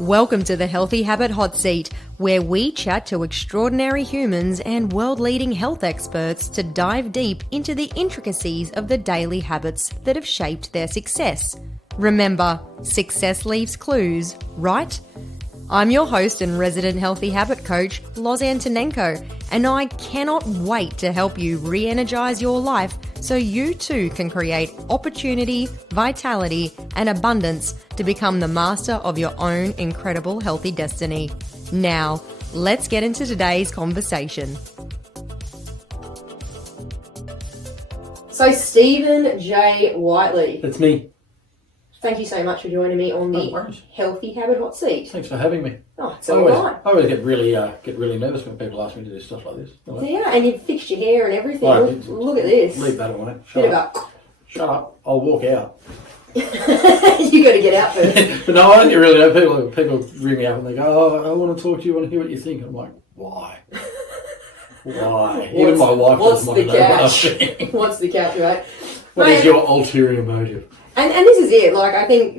Welcome to the Healthy Habit Hotseat, where we chat to extraordinary humans and world-leading health experts to dive deep into the intricacies of the daily habits that have shaped their success. Remember, success leaves clues, right? I'm your host and resident healthy habit coach, Loz Antonenko, and I cannot wait to help you re-energize your life so you too can create opportunity, vitality, and abundance to become the master of your own incredible healthy destiny. Now, let's get into today's conversation. So, Steven J Whiteley. That's me. Thank you so much for joining me on the Healthy Habit Hotseat. Thanks for having me. Oh, it's all right. I always get really nervous when people ask me to do stuff like this. Yeah, and you've fixed your hair and everything. Look at this. Leave that alone. Shut up. I'll walk out. You got to get out first. But no, I don't really know. People ring me up and they go, "Oh, I want to talk to you. I want to hear what you think." I'm like, "Why? Why?" Even my wife doesn't want to know what I'm saying. What's the catch, right? What is your ulterior motive? And this is it. Like, I think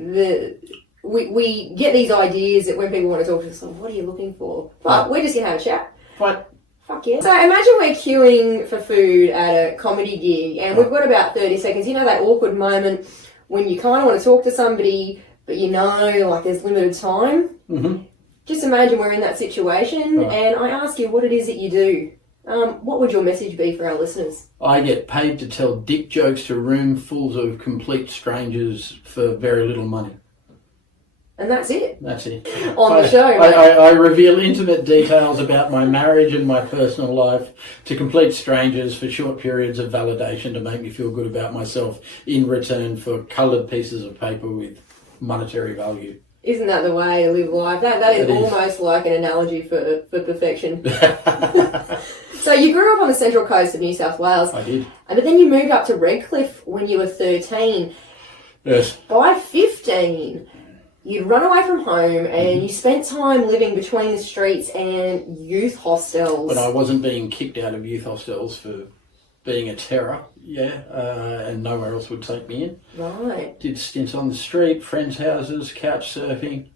we get these ideas that when people want to talk to us, like, what are you looking for? But we're just going to have a chat. Right. Fuck yeah. So imagine we're queuing for food at a comedy gig and we've got about 30 seconds. You know that awkward moment when you kind of want to talk to somebody, but you know, like, there's limited time? Mm-hmm. Just imagine we're in that situation and I ask you what it is that you do. What would your message be for our listeners? I get paid to tell dick jokes to roomfuls of complete strangers for very little money. And that's it? That's it. On the show. I reveal intimate details about my marriage and my personal life to complete strangers for short periods of validation to make me feel good about myself in return for coloured pieces of paper with monetary value. Isn't that the way to live life? That is almost like an analogy for perfection. So you grew up on the central coast of New South Wales. I did. But then you moved up to Redcliffe when you were 13. Yes. By 15, you'd run away from home and you spent time living between the streets and youth hostels. But I wasn't being kicked out of youth hostels for being a terror, and nowhere else would take me in. Right. Did stints on the street, friends' houses, couch surfing,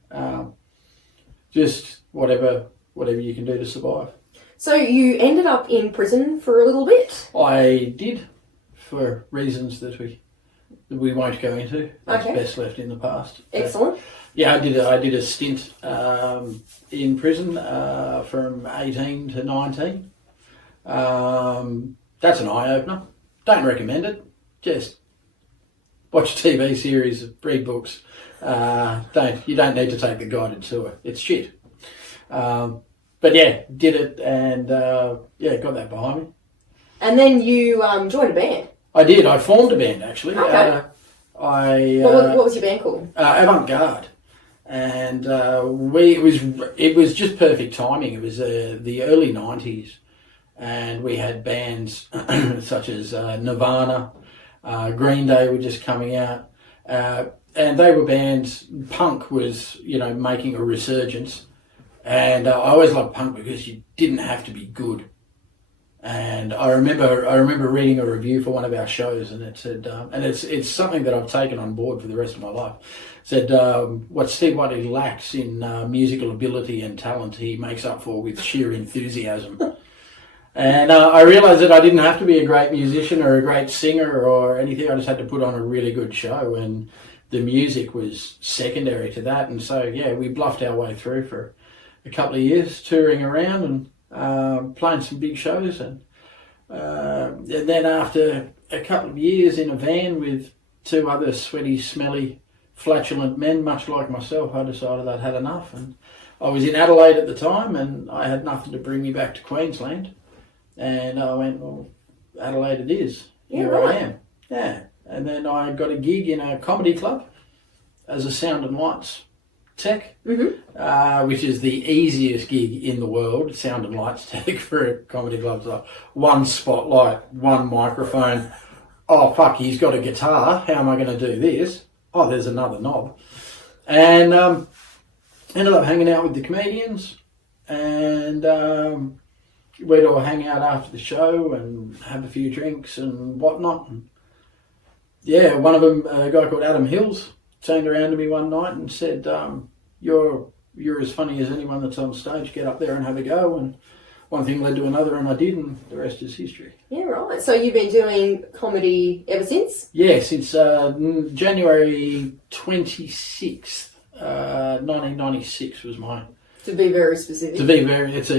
just whatever you can do to survive. So you ended up in prison for a little bit? I did, for reasons that we won't go into. That's best left in the past. Excellent. Yeah, I did a stint in prison from 18 to 19. That's an eye-opener. Don't recommend it. Just watch a TV series, read books. You don't need to take the guided tour. It's shit. But yeah, did it and got that behind me. And then you joined a band. I did. I formed a band actually. Okay. What was your band called? Avant-Garde. And it was just perfect timing. It was the early 90s. And we had bands such as Nirvana, Green Day were just coming out. And they were bands, punk was, making a resurgence. And I always loved punk because you didn't have to be good. And I remember reading a review for one of our shows, and it said, and it's something that I've taken on board for the rest of my life. It said, what Steve Whiteley lacks in musical ability and talent, he makes up for with sheer enthusiasm. And I realised that I didn't have to be a great musician or a great singer or anything. I just had to put on a really good show, and the music was secondary to that. And so, we bluffed our way through for a couple of years, touring around and playing some big shows. And then after a couple of years in a van with two other sweaty, smelly, flatulent men, much like myself, I decided I'd had enough. And I was in Adelaide at the time, and I had nothing to bring me back to Queensland. And I went, well, Adelaide it is. Here I am. Yeah. And then I got a gig in a comedy club as a sound and lights tech, which is the easiest gig in the world, sound and lights tech for a comedy club. So one spotlight, one microphone. Oh, fuck, he's got a guitar. How am I going to do this? Oh, there's another knob. And ended up hanging out with the comedians and we'd all hang out after the show and have a few drinks and whatnot. And one of them, a guy called Adam Hills, turned around to me one night and said, you're you're as funny as anyone that's on stage. Get up there and have a go. And one thing led to another, and I did, and the rest is history. Yeah, right. So you've been doing comedy ever since? Yeah, since January 26th, 1996 was my... To be very specific. It's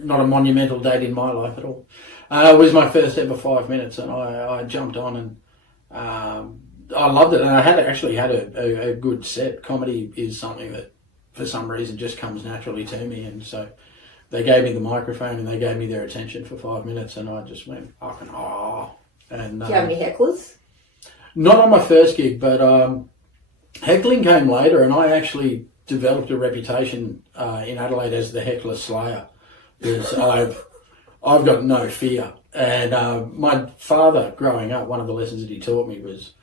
not a monumental date in my life at all. It was my first ever 5 minutes, and I jumped on, and I loved it, and I had a good set. Comedy is something that, for some reason, just comes naturally to me, and so they gave me the microphone and they gave me their attention for 5 minutes, and I just went fucking And do you have any hecklers? Not on my first gig, but heckling came later, and I actually developed a reputation in Adelaide as the heckler slayer, because I've got no fear. And my father, growing up, one of the lessons that he taught me was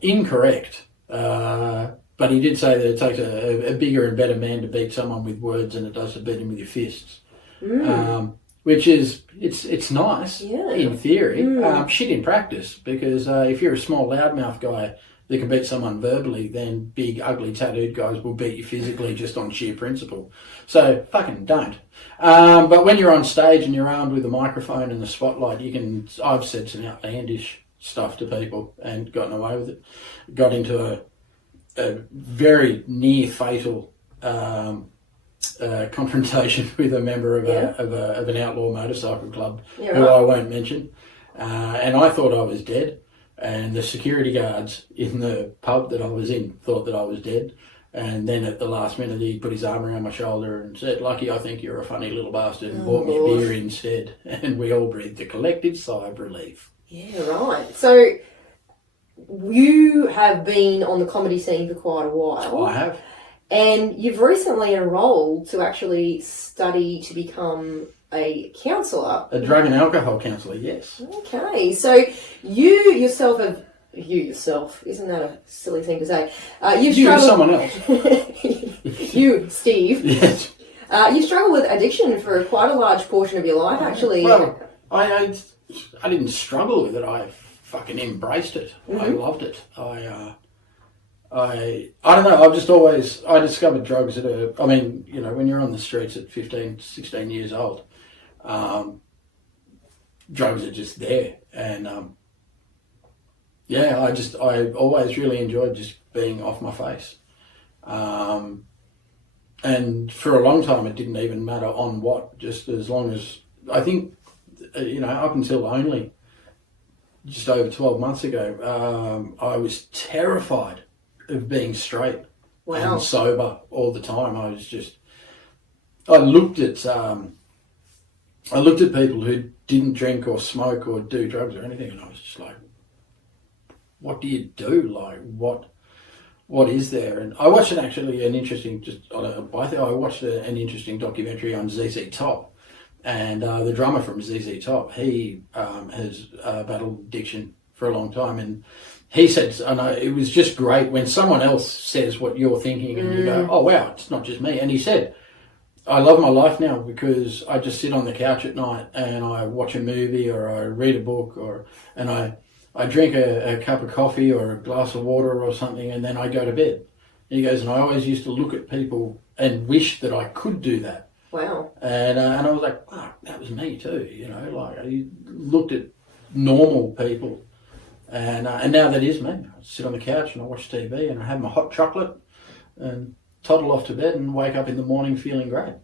incorrect. But he did say that it takes a bigger and better man to beat someone with words than it does to beat him with your fists. Which is, it's nice in theory, shit in practice, because if you're a small loudmouth guy that can beat someone verbally, then big, ugly, tattooed guys will beat you physically just on sheer principle. So fucking don't. But when you're on stage and you're armed with a microphone and the spotlight, I've said some outlandish stuff to people and gotten away with it. Got into a very near fatal confrontation with a member of an outlaw motorcycle club who I won't mention, and I thought I was dead, and the security guards in the pub that I was in thought that I was dead, and then at the last minute he put his arm around my shoulder and said, "Lucky, I think you're a funny little bastard," and bought me a beer instead, and we all breathed a collective sigh of relief. Yeah, right. So you have been on the comedy scene for quite a while. I have. And you've recently enrolled to actually study to become a counsellor. A drug and alcohol counsellor, yes. Okay, so you yourself, isn't that a silly thing to say? Someone else. You, Steve. Yes. You struggled with addiction for quite a large portion of your life, actually. Well, I didn't struggle with it. I fucking embraced it. I loved it. I don't know, I discovered drugs when you're on the streets at 15, 16 years old, drugs are just there. And, I always really enjoyed just being off my face. And for a long time, it didn't even matter on what, just as long as, I think, up until only just over 12 months ago, I was terrified of being straight and sober all the time. I looked at people who didn't drink or smoke or do drugs or anything, and I was just like, what do you do? Like, what is there? And I watched an interesting documentary on ZZ Top, and the drummer from ZZ Top, he has battled addiction for a long time, and he said, it was just great when someone else says what you're thinking and you go, oh wow, it's not just me. And he said, I love my life now because I just sit on the couch at night and I watch a movie or I read a book and I drink a cup of coffee or a glass of water or something, and then I go to bed. And he goes, and I always used to look at people and wish that I could do that. Wow. And I was like, fuck, that was me too, I looked at normal people. And now that is me. I sit on the couch and I watch TV and I have my hot chocolate and toddle off to bed and wake up in the morning feeling great.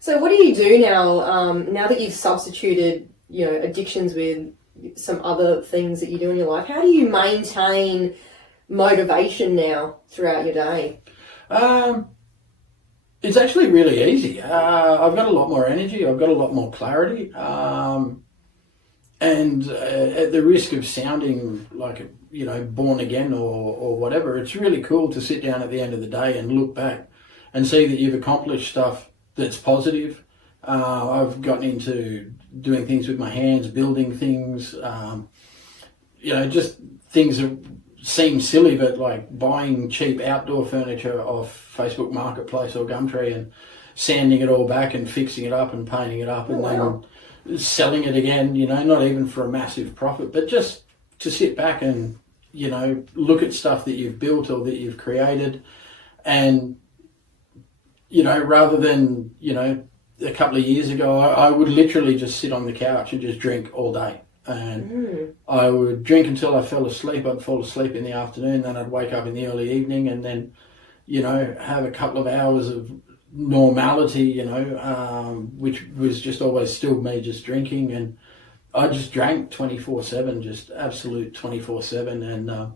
So what do you do now, now that you've substituted, addictions with some other things that you do in your life? How do you maintain motivation now throughout your day? It's actually really easy. I've got a lot more energy. I've got a lot more clarity. And at the risk of sounding like, born again or whatever, it's really cool to sit down at the end of the day and look back and see that you've accomplished stuff that's positive. I've gotten into doing things with my hands, building things, just things that seem silly, but like buying cheap outdoor furniture off Facebook Marketplace or Gumtree and sanding it all back and fixing it up and painting it up and then selling it again, not even for a massive profit, but just to sit back and, look at stuff that you've built or that you've created and rather than, a couple of years ago, I would literally just sit on the couch and just drink all day. And I would drink until I fell asleep. I'd fall asleep in the afternoon, then I'd wake up in the early evening and then, have a couple of hours of normality, which was just always still me just drinking. And I just drank 24/7, just absolute 24/7.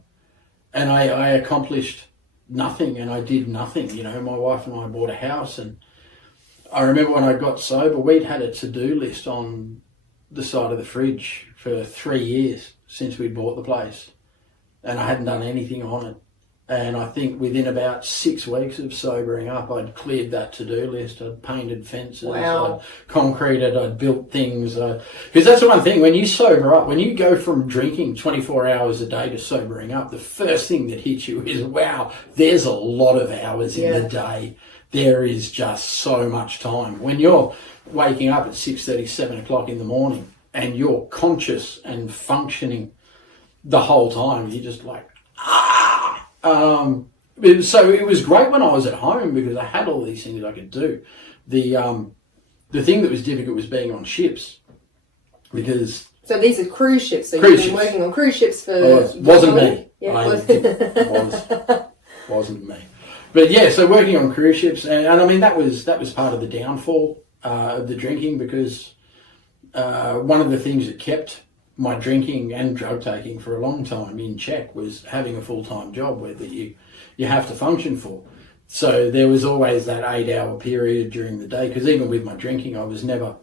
And I accomplished nothing and I did nothing. My wife and I bought a house, and I remember when I got sober, we'd had a to-do list on the side of the fridge for 3 years since we bought the place, and I hadn't done anything on it. And I think within about 6 weeks of sobering up, I'd cleared that to-do list. I'd painted fences, wow. I'd concreted, I'd built things. Because that's the one thing, when you sober up, when you go from drinking 24 hours a day to sobering up, the first thing that hits you is, wow, there's a lot of hours in the day. There is just so much time. When you're waking up at 6:30, 7 o'clock in the morning and you're conscious and functioning the whole time, you're just like, so it was great when I was at home because I had all these things I could do. The thing that was difficult was being on ships, because... So these are cruise ships, so you've been working on cruise ships for... Wasn't me. Yeah. Wasn't me. But yeah, so working on cruise ships, and I mean that was part of the downfall of the drinking, because one of the things that kept my drinking and drug taking for a long time in check was having a full-time job where that you have to function for. So there was always that 8-hour period during the day, because even with my drinking, I was never,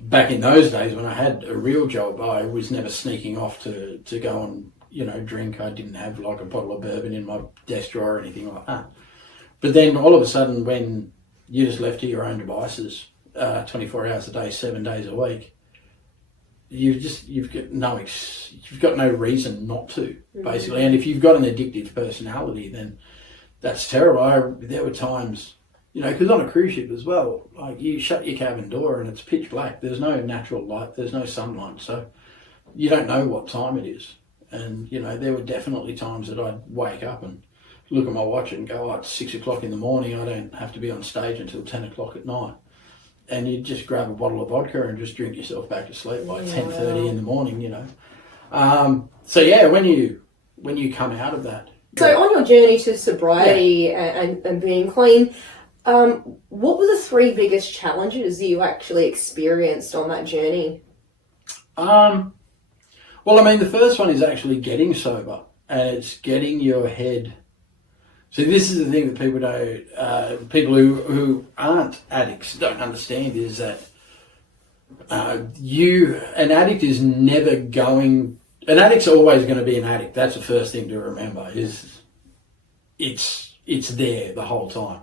back in those days when I had a real job, I was never sneaking off to go and drink. I didn't have like a bottle of bourbon in my desk drawer or anything like that. But then all of a sudden, when you're just left to your own devices 24 hours a day, 7 days a week, you've got no reason not to, basically. And if you've got an addictive personality, then that's terrible. There were times, because on a cruise ship as well, like you shut your cabin door and it's pitch black. There's no natural light. There's no sunlight. So you don't know what time it is. And, there were definitely times that I'd wake up and look at my watch and go, it's 6 o'clock in the morning. I don't have to be on stage until 10 o'clock at night. And you just grab a bottle of vodka and just drink yourself back to sleep by 10:30 in the morning, So yeah, when you come out of that. So on your journey to sobriety and being clean, what were the 3 biggest challenges you actually experienced on that journey? Well, I mean, the first one is actually getting sober, and it's getting your head. So this is the thing that people don't, people who aren't addicts don't understand, is that an addict is never going. An addict's always going to be an addict. That's the first thing to remember. Is it's there the whole time.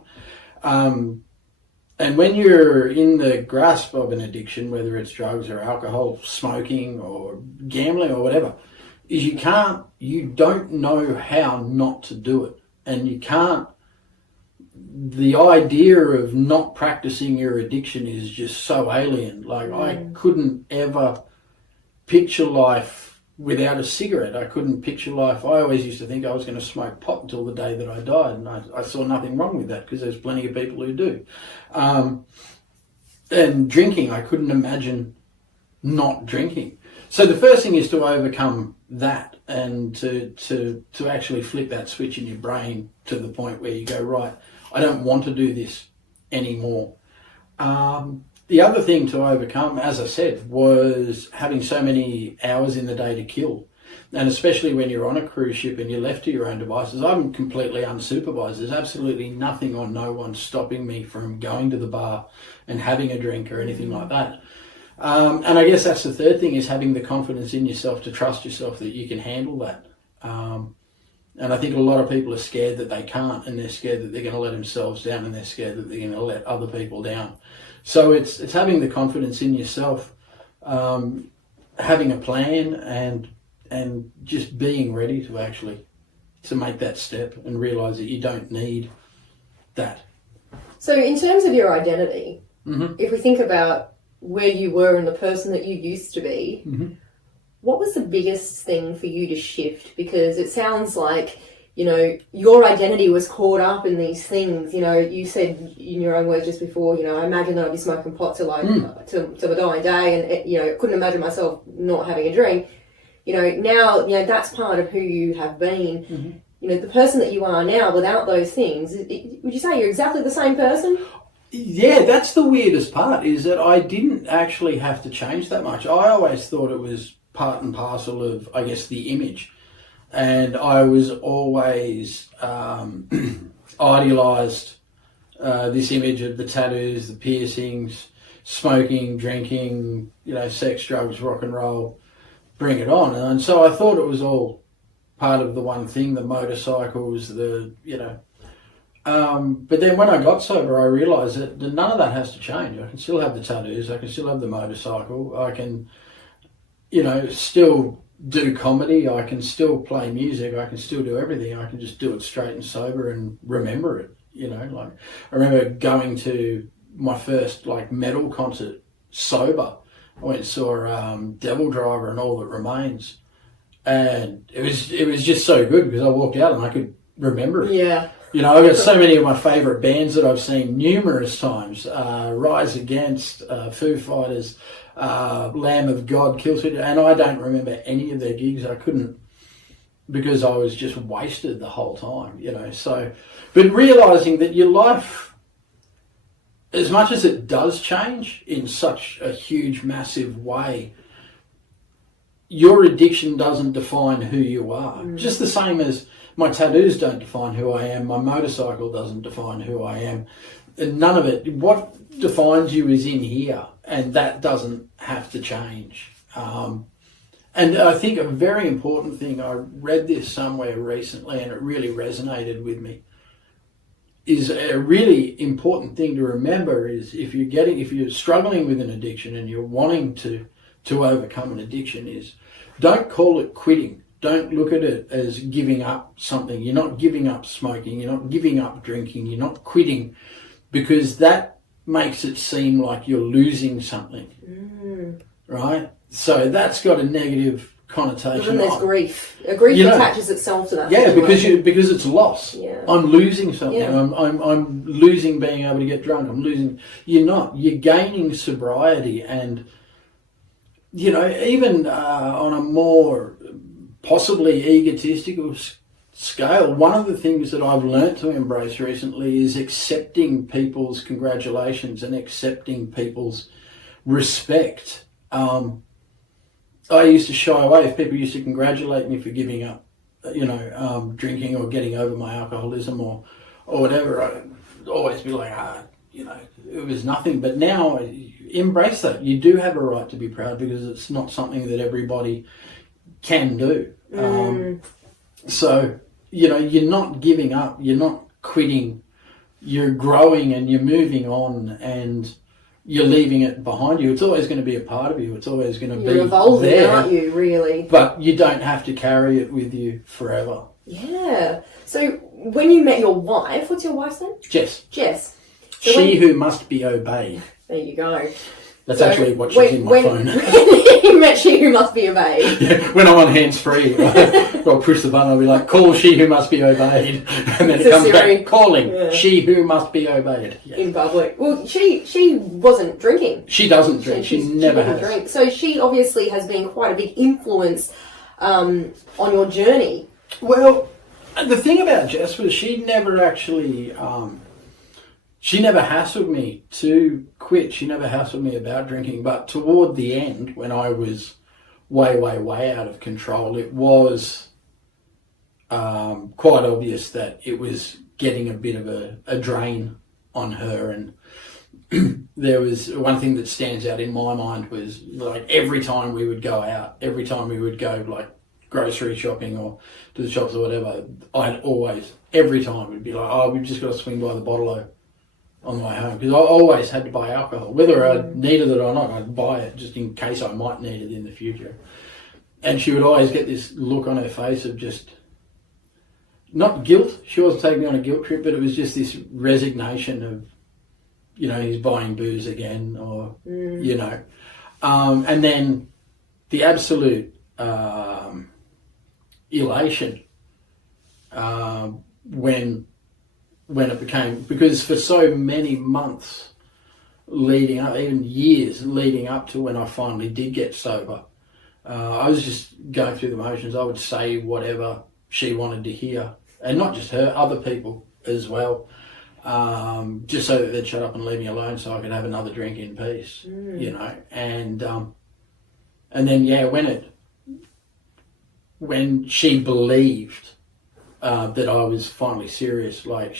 And when you're in the grasp of an addiction, whether it's drugs or alcohol, smoking or gambling or whatever, is you don't know how not to do it. And you can't, the idea of not practicing your addiction is just so alien. Like I couldn't ever picture life without a cigarette. I couldn't picture life. I always used to think I was going to smoke pot until the day that I died. And I saw nothing wrong with that, because there's plenty of people who do. And drinking, I couldn't imagine not drinking. So the first thing is to overcome that, and to actually flip that switch in your brain to the point where you go, right, I don't want to do this anymore. The other thing to overcome, as I said, was having so many hours in the day to kill. And especially when you're on a cruise ship and you're left to your own devices. I'm completely unsupervised. There's absolutely nothing or no one stopping me from going to the bar and having a drink or anything like that. And I guess that's the third thing, is having the confidence in yourself to trust yourself that you can handle that. And I think a lot of people are scared that they can't, and they're scared that they're going to let themselves down, and they're scared that they're going to let other people down. So it's having the confidence in yourself, having a plan, and just being ready to make that step and realise that you don't need that. So in terms of your identity, if we think about where you were and the person that you used to be, what was the biggest thing for you to shift? Because it sounds like your identity was caught up in these things. You said in your own words just before, I imagine that I'd be smoking pot till my dying day, and couldn't imagine myself not having a drink. Now, that's part of who you have been. Mm-hmm. The person that you are now without those things, would you say you're exactly the same person? Yeah, that's the weirdest part, is that I didn't actually have to change that much. I always thought it was part and parcel of, I guess, the image. And I was always idealised this image of the tattoos, the piercings, smoking, drinking, sex, drugs, rock and roll, bring it on. And so I thought it was all part of the one thing, the motorcycles, but then when I got sober, I realised that none of that has to change. I can still have the tattoos, I can still have the motorcycle, I can, still do comedy, I can still play music, I can still do everything. I can just do it straight and sober and remember it. I remember going to my first metal concert sober. I went and saw Devil Driver and All That Remains, and it was just so good because I walked out and I could remember it. Yeah. I've got so many of my favourite bands that I've seen numerous times. Rise Against, Foo Fighters, Lamb of God, Killswitch, and I don't remember any of their gigs. I couldn't, because I was just wasted the whole time, So, but realising that your life, as much as it does change in such a huge, massive way, your addiction doesn't define who you are. Just the same as my tattoos don't define who I am, my motorcycle doesn't define who I am. And none of it. What defines you is in here, and that doesn't have to change. And I think a very important thing, I read this somewhere recently and it really resonated with me, is a really important thing to remember is if you're struggling with an addiction and you're wanting to overcome an addiction, is don't call it quitting. Don't look at it as giving up something. You're not giving up smoking. You're not giving up drinking. You're not quitting, because that makes it seem like you're losing something, right? So that's got a negative connotation. And there's grief. Grief attaches itself to that. Yeah, because it's loss. Yeah. I'm losing something. Yeah. I'm losing being able to get drunk. I'm losing. You're not. You're gaining sobriety, and even on a more possibly egotistical scale, one of the things that I've learnt to embrace recently is accepting people's congratulations and accepting people's respect. I used to shy away if people used to congratulate me for giving up, drinking or getting over my alcoholism or whatever. I'd always be like, it was nothing. But now, embrace that. You do have a right to be proud, because it's not something that everybody can do. So, you're not giving up, you're not quitting, you're growing and you're moving on, and you're leaving it behind you. It's always going to be a part of you. It's always going to be You're evolving, there, aren't you, really? But you don't have to carry it with you forever. Yeah. So when you met your wife, what's your wife's name? Jess. So who must be obeyed. There you go. That's actually what she's in my phone. When you met She Who Must Be Obeyed. Yeah, when I'm on hands-free, I'll push the button, I'll be like, call She Who Must Be Obeyed. And then it comes back, calling She Who Must Be Obeyed. Yeah. In public. Well, she wasn't drinking. She doesn't drink. She never has. Drink. So she obviously has been quite a big influence on your journey. Well, the thing about Jess was she never actually... she never hassled me to quit. She never hassled me about drinking. But toward the end, when I was way, way, way out of control, it was quite obvious that it was getting a bit of a drain on her. And there was one thing that stands out in my mind was every time we would go out, every time we would go grocery shopping or to the shops or whatever, I'd always, every time, it'd be we've just got to swing by the bottle on the way home, because I always had to buy alcohol. Whether I needed it or not, I'd buy it just in case I might need it in the future. And she would always get this look on her face of just, not guilt, she wasn't taking me on a guilt trip, but it was just this resignation of, he's buying booze again, or, and then the absolute elation when it became, because for so many months leading up, even years leading up to when I finally did get sober, I was just going through the motions. I would say whatever she wanted to hear, and not just her, other people as well, just so that they'd shut up and leave me alone so I could have another drink in peace, you know. And then, yeah, when she believed that I was finally serious, like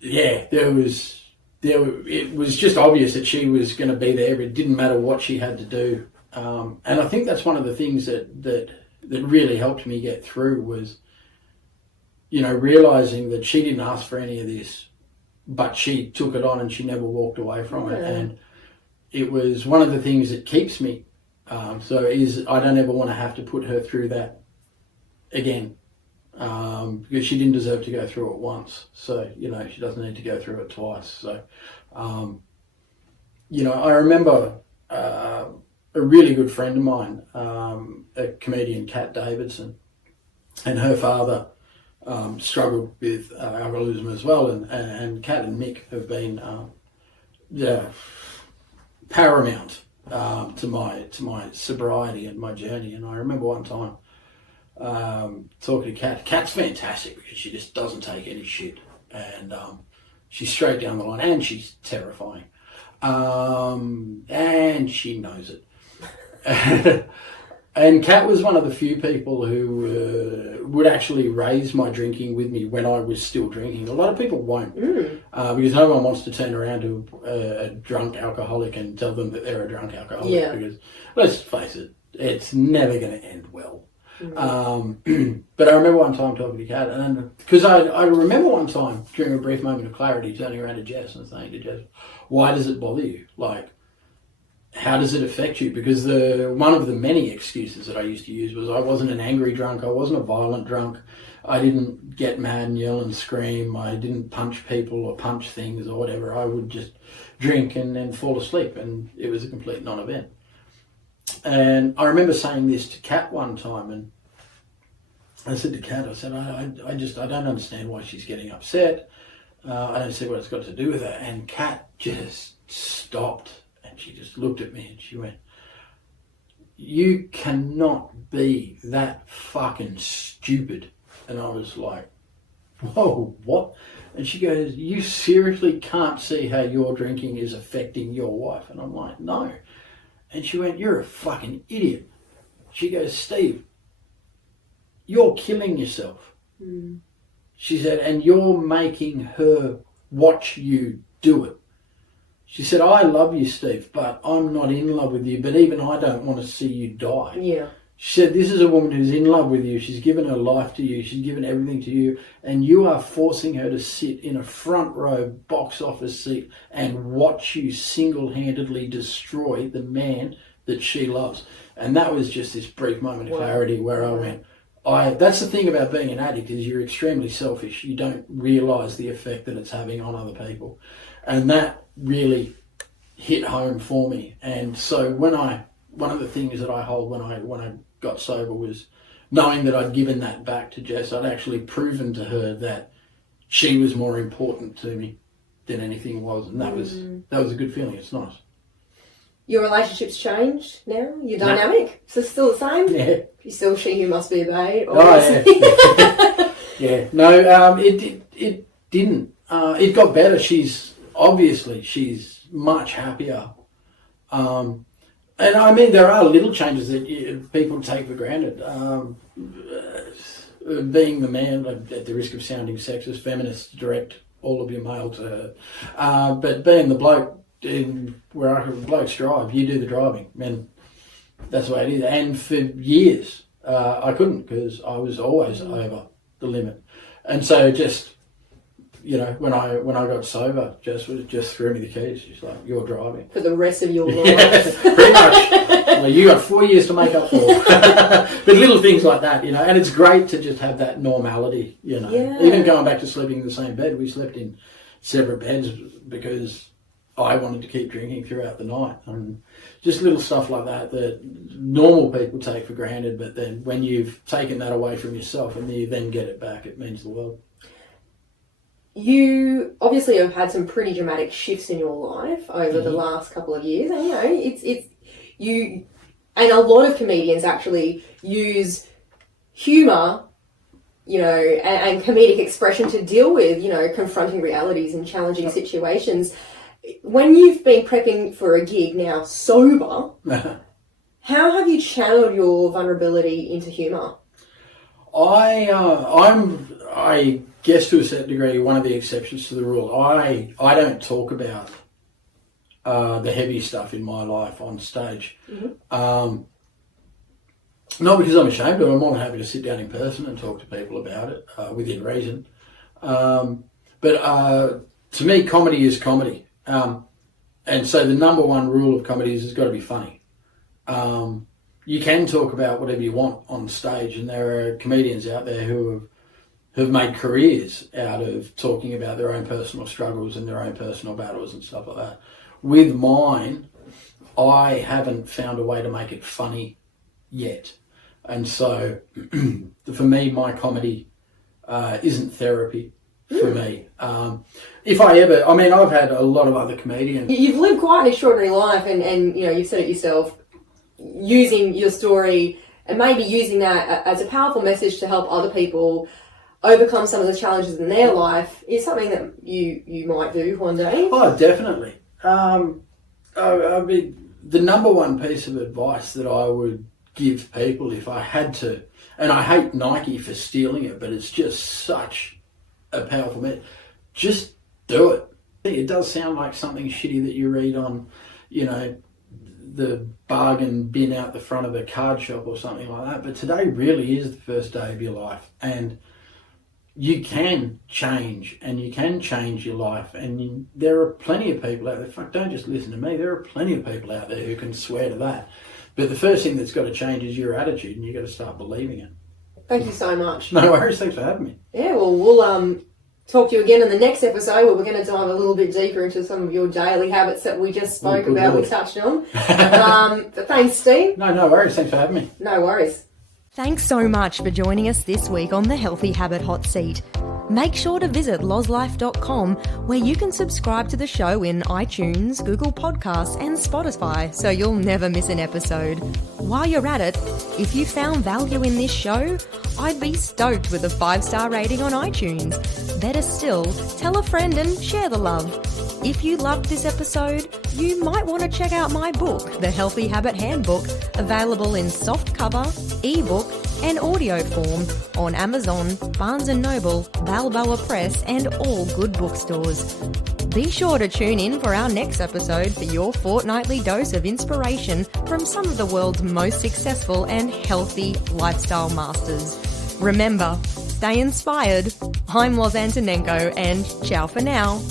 it was just obvious that she was going to be there. It didn't matter what she had to do. And I think that's one of the things that really helped me get through was, you know, realising that she didn't ask for any of this, but she took it on and she never walked away from it. And it was one of the things that keeps me. So I don't ever want to have to put her through that again, because she didn't deserve to go through it once. So, you know, she doesn't need to go through it twice. So, you know, I remember a really good friend of mine, a comedian, Kat Davidson, and her father struggled with alcoholism as well. And Kat and Mick have been paramount to my sobriety and my journey. And I remember one time talking to Kat. Kat's fantastic because she just doesn't take any shit, and she's straight down the line, and she's terrifying, and she knows it. And Kat was one of the few people who would actually raise my drinking with me when I was still drinking. A lot of people won't, because no one wants to turn around to a drunk alcoholic and tell them that they're a drunk alcoholic. Yeah. Because, let's face it, it's never going to end well. But I remember one time talking to Kat, and because I remember one time during a brief moment of clarity turning around to Jess and saying to Jess, why does it bother you? Like, how does it affect you? Because one of the many excuses that I used to use was I wasn't an angry drunk, I wasn't a violent drunk, I didn't get mad and yell and scream, I didn't punch people or punch things or whatever. I would just drink and then fall asleep, and it was a complete non-event. And I remember saying this to Kat one time, and I said to Kat, I said, I don't understand why she's getting upset. I don't see what it's got to do with her. And Kat just stopped, and she just looked at me and she went, you cannot be that fucking stupid. And I was like, whoa, what? And she goes, you seriously can't see how your drinking is affecting your wife? And I'm like, no. And she went, you're a fucking idiot. She goes, Steve, you're killing yourself. She said, and you're making her watch you do it. She said, I love you, Steve, but I'm not in love with you, but even I don't want to see you die. Yeah. She said, this is a woman who's in love with you. She's given her life to you. She's given everything to you. And you are forcing her to sit in a front row box office seat and watch you single-handedly destroy the man that she loves. And that was just this brief moment of clarity where I went, that's the thing about being an addict, is you're extremely selfish. You don't realise the effect that it's having on other people. And that really hit home for me. And so one of the things that I hold when I got sober was knowing that I'd given that back to Jess. I'd actually proven to her that she was more important to me than anything was. And that was a good feeling. It's nice. Your relationship's changed now? Your dynamic? So still the same? Yeah. You're still she who must be obeyed? Oh, yeah. Yeah. No, it didn't. It got better. She's much happier. And I mean, there are little changes that people take for granted. Being the man, at the risk of sounding sexist, feminists direct all of your mail to her. But being the bloke, where blokes drive, you do the driving. Man, that's the way it is. And for years, I couldn't, because I was always over the limit. And so just, you know, when I got sober, just threw me the keys. She's like, you're driving. For the rest of your life. Yeah, pretty much. Well, you got 4 years to make up for. But little things like that, you know, and it's great to just have that normality, you know. Yeah. Even going back to sleeping in the same bed, we slept in separate beds because I wanted to keep drinking throughout the night. And just little stuff like that that normal people take for granted, but then when you've taken that away from yourself and you then get it back, it means the world. You obviously have had some pretty dramatic shifts in your life over the last couple of years, and and a lot of comedians actually use humour, and comedic expression to deal with, confronting realities and challenging situations. When you've been prepping for a gig now sober, how have you channeled your vulnerability into humour? I guess to a certain degree one of the exceptions to the rule. I don't talk about the heavy stuff in my life on stage. Mm-hmm. Not because I'm ashamed, but I'm more than happy to sit down in person and talk to people about it within reason. But to me, comedy is comedy. And so the number one rule of comedy is it's got to be funny. You can talk about whatever you want on stage, and there are comedians out there who have made careers out of talking about their own personal struggles and their own personal battles and stuff like that. With mine, I haven't found a way to make it funny yet. And so for me, my comedy isn't therapy for me. If I ever, I've had a lot of other comedians. You've lived quite an extraordinary life, and you've said it yourself, using your story and maybe using that as a powerful message to help other people overcome some of the challenges in their life is something that you might do one day. Oh, definitely. The number one piece of advice that I would give people if I had to, and I hate Nike for stealing it, but it's just such a powerful message. Just do it. It does sound like something shitty that you read on, the bargain bin out the front of a card shop or something like that. But today really is the first day of your life, and you can change, and you can change your life. And there are plenty of people out there. Fuck, don't just listen to me. There are plenty of people out there who can swear to that. But the first thing that's got to change is your attitude, and you've got to start believing it. Thank you so much. No worries. Thanks for having me. Yeah, well, we'll talk to you again in the next episode where we're going to dive a little bit deeper into some of your daily habits that we just spoke about, we touched on. But thanks, Steve. No worries. Thanks for having me. No worries. Thanks so much for joining us this week on the Healthy Habit Hot Seat. Make sure to visit lozlife.com, where you can subscribe to the show in iTunes, Google Podcasts and Spotify so you'll never miss an episode. While you're at it, if you found value in this show, I'd be stoked with a 5-star rating on iTunes. Better still, tell a friend and share the love. If you loved this episode, you might want to check out my book, The Healthy Habit Handbook, available in soft cover, ebook and audio form on Amazon, Barnes & Noble, Balboa Press and all good bookstores. Be sure to tune in for our next episode for your fortnightly dose of inspiration from some of the world's most successful and healthy lifestyle masters. Remember, stay inspired. I'm Loz Antonenko, and ciao for now.